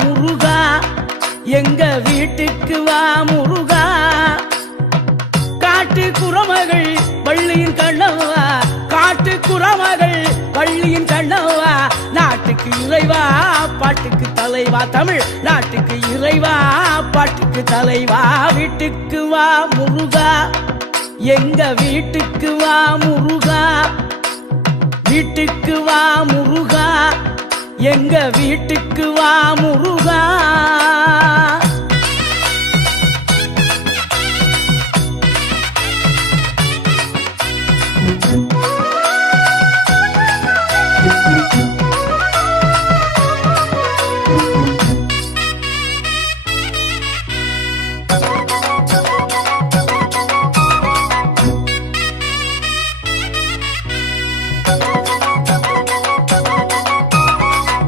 முருகா, எங்க வீட்டுக்கு வா முருகா. காட்டு குரமகள் வள்ளியின் கண்ணவா, காட்டு குரமகள் வள்ளியின் கண்ணவா. நாட்டுக்கு இறைவா பாட்டுக்கு தலைவா, தமிழ் நாட்டுக்கு இறைவா பாட்டுக்கு தலைவா. வீட்டுக்கு வா முருகா, எங்க வீட்டுக்கு வா முருகா. வீட்டுக்கு வா முருகா, எங்க வீட்டுக்கு வா முருகா.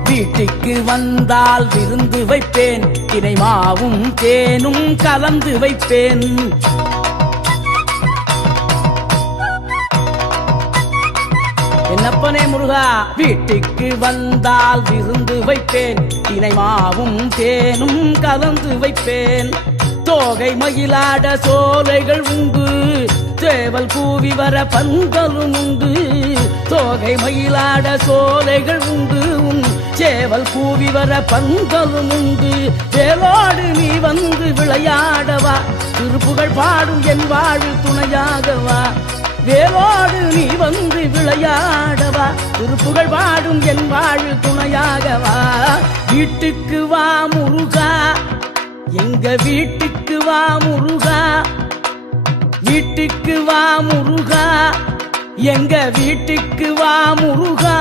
வீட்டுக்கு வந்தால் விருந்து வைப்பேன், தினை மாவும் தேனும் கலந்து வைப்பேன். என்னப்பனே முருகா, வீட்டுக்கு வந்தால் விருந்து வைப்பேன், தினை மாவும் தேனும் கலந்து வைப்பேன். தோகை மயிலாட சோலைகள் உண்டு, சேவல் கூவி வர பந்தலும் உண்டு. தோகை மயிலாட சோலைகள் உண்டு, சேவல் கூவி வர பந்தலும் உண்டு. வேலோடு நீ வந்து விளையாடவா, திருப்புகழ் பாடும் என் வாழு துணையாகவா. வேலோடு நீ வந்து விளையாடவா, திருப்புகழ் பாடும் என் வாழு துணையாகவா. வீட்டுக்கு வா முருகா, எங்க வீட்டுக்கு வா முருகா. வீட்டுக்கு வா முருகா, எங்க வீட்டுக்கு வா முருகா.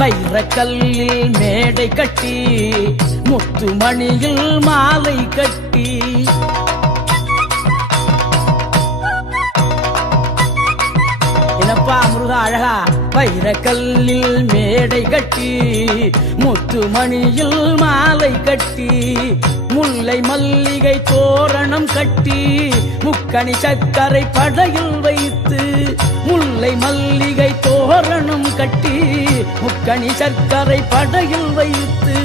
வைரக்கல்லில் மேடை கட்டி, முத்துமணியில் மாலை கட்டி. என்னப்பா முருகா அழகா. வைரக்கல்லில் மேடை கட்டி, முத்துமணியில் மாலை கட்டி. முல்லை மல்லிகை தோரணம் கட்டி, முக்கணி சக்கரை படையில் வைத்து. முல்லை மல்லிகை தோரணம் கட்டி, முக்கணி சர்க்கரை படையில் வைத்து.